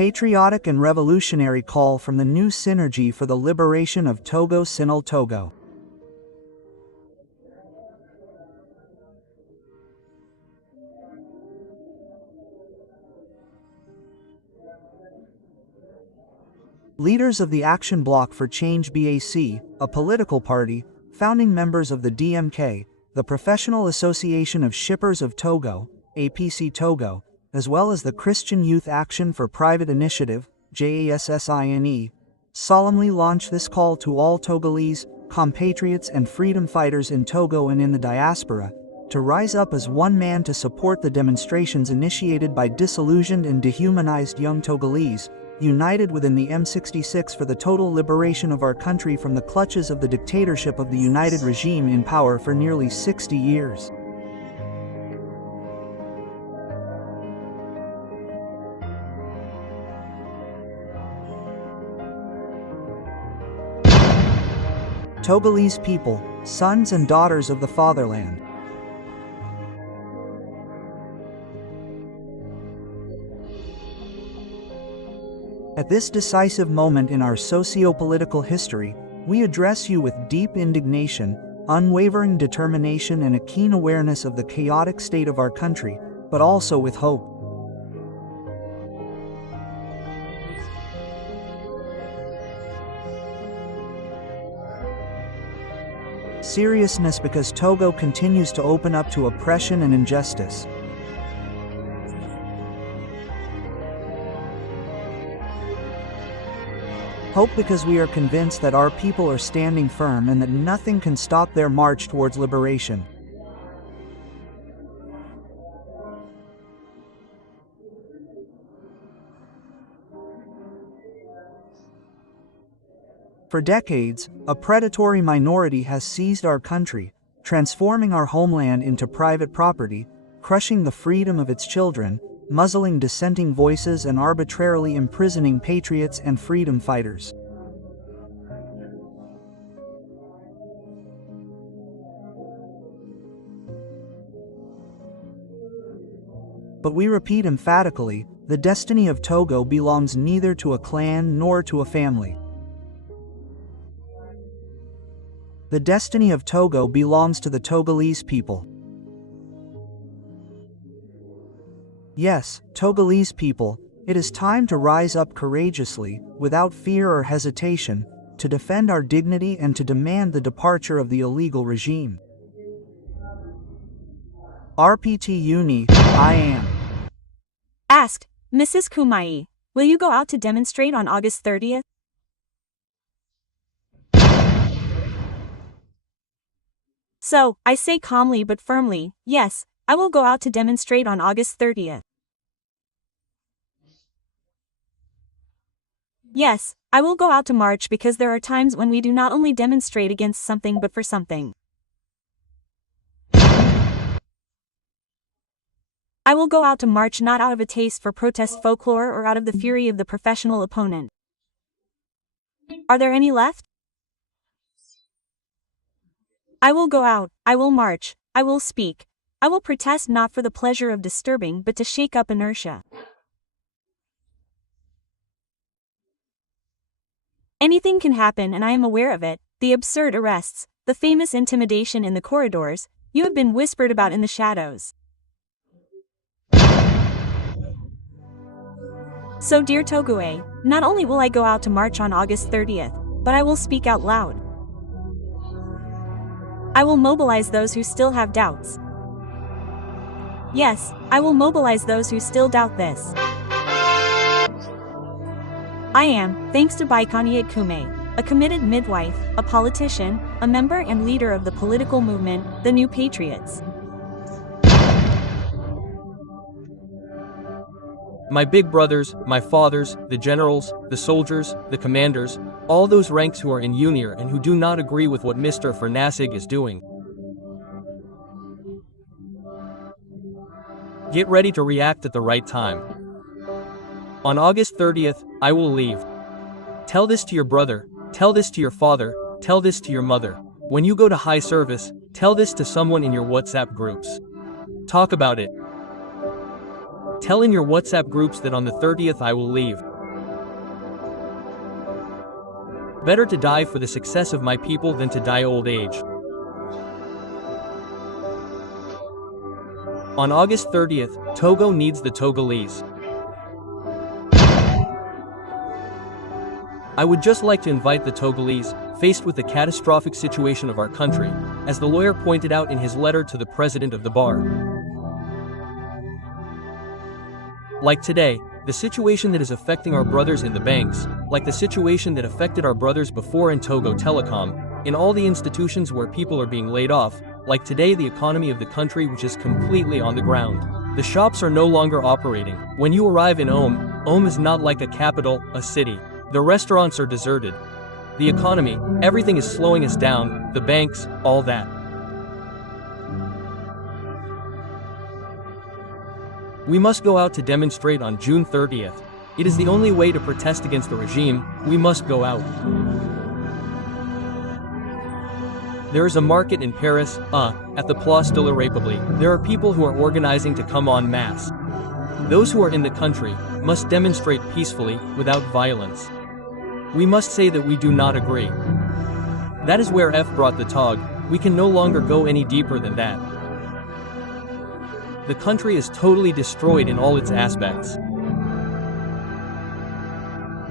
patriotic and revolutionary call from the new synergy for the liberation of Togo Sinal Togo. Leaders of the Action Bloc for Change BAC, a political party, founding members of the DMK, the Professional Association of Shippers of Togo, APC Togo, as well as the Christian Youth Action for Private Initiative, JASSINE, solemnly launch this call to all Togolese, compatriots and freedom fighters in Togo and in the diaspora, to rise up as one man to support the demonstrations initiated by disillusioned and dehumanized young Togolese, united within the M66 for the total liberation of our country from the clutches of the dictatorship of the united regime in power for nearly 60 years. Togolese people, sons and daughters of the fatherland. At this decisive moment in our socio-political history, we address you with deep indignation, unwavering determination and a keen awareness of the chaotic state of our country, but also with hope. Seriousness because Togo continues to open up to oppression and injustice. Hope because we are convinced that our people are standing firm and that nothing can stop their march towards liberation. For decades, a predatory minority has seized our country, transforming our homeland into private property, crushing the freedom of its children, muzzling dissenting voices and arbitrarily imprisoning patriots and freedom fighters. But we repeat emphatically, the destiny of Togo belongs neither to a clan nor to a family. The destiny of Togo belongs to the Togolese people. Yes, Togolese people, it is time to rise up courageously, without fear or hesitation, to defend our dignity and to demand the departure of the illegal regime. RPT Uni, I am. Asked, Mrs. Kumai, will you go out to demonstrate on August 30th? So, I say calmly but firmly, yes, I will go out to demonstrate on August 30th. Yes, I will go out to march because there are times when we do not only demonstrate against something but for something. I will go out to march not out of a taste for protest folklore or out of the fury of the professional opponent. Are there any left? I will go out, I will march, I will speak. I will protest not for the pleasure of disturbing but to shake up inertia. Anything can happen and I am aware of it, the absurd arrests, the famous intimidation in the corridors, you have been whispered about in the shadows. So dear Togoe, not only will I go out to march on August 30th, but I will speak out loud. I will mobilize those who still have doubts. Yes, I will mobilize those who still doubt this. I am, thanks to Baikaniat Kume, a committed midwife, a politician, a member and leader of the political movement, the New Patriots. My big brothers, my fathers, the generals, the soldiers, the commanders, all those ranks who are in Unir and who do not agree with what Mr. Fernasig is doing. Get ready to react at the right time. On August 30th, I will leave. Tell this to your brother, tell this to your father, tell this to your mother. When you go to high service, tell this to someone in your WhatsApp groups. Talk about it. Tell in your WhatsApp groups that on the 30th I will leave. Better to die for the success of my people than to die old age. On August 30th, Togo needs the Togolese. I would just like to invite the Togolese, faced with the catastrophic situation of our country, as the lawyer pointed out in his letter to the president of the bar. Like today, the situation that is affecting our brothers in the banks, like the situation that affected our brothers before in Togo Telecom, in all the institutions where people are being laid off, like today the economy of the country which is completely on the ground. The shops are no longer operating. When you arrive in Ohm is not like a capital, a city. The restaurants are deserted. The economy, everything is slowing us down, the banks, all that. We must go out to demonstrate on June 30th. It is the only way to protest against the regime. We must go out. There is a market in Paris, at the Place de la République. There are people who are organizing to come en masse. Those who are in the country must demonstrate peacefully, without violence. We must say that we do not agree. That is where F brought the Tog. We can no longer go any deeper than that. The country is totally destroyed in all its aspects.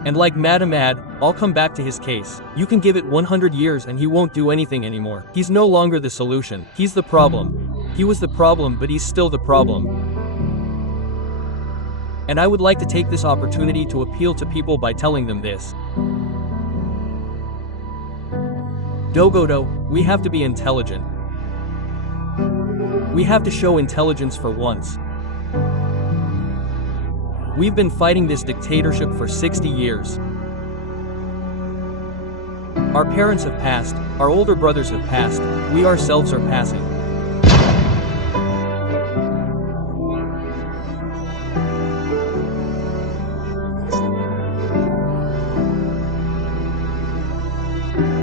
And like Madame Ad, I'll come back to his case. You can give it 100 years and he won't do anything anymore. He's no longer the solution. He's the problem. He was the problem, but he's still the problem. And I would like to take this opportunity to appeal to people by telling them this. Dogodo, we have to be intelligent. We have to show intelligence for once. We've been fighting this dictatorship for 60 years. Our parents have passed, our older brothers have passed, we ourselves are passing.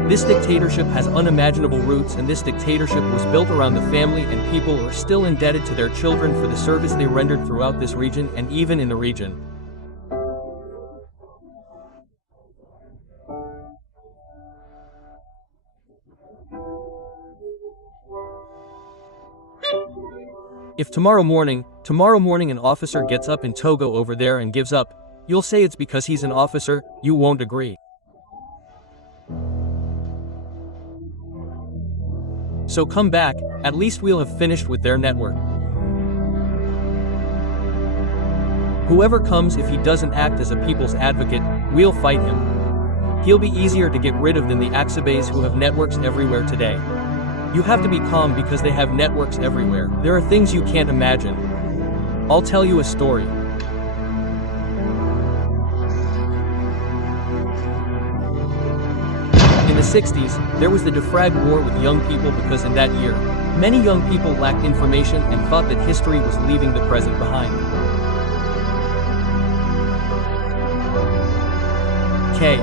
This dictatorship has unimaginable roots, and this dictatorship was built around the family and people who are still indebted to their children for the service they rendered throughout this region and even in the region. If tomorrow morning an officer gets up in Togo over there and gives up, you'll say it's because he's an officer, you won't agree. So come back, at least we'll have finished with their network. Whoever comes, if he doesn't act as a people's advocate, we'll fight him. He'll be easier to get rid of than the Axabes who have networks everywhere today. You have to be calm because they have networks everywhere. There are things you can't imagine. I'll tell you a story. In the 60s, there was the defrag war with young people because in that year, many young people lacked information and thought that history was leaving the present behind. K.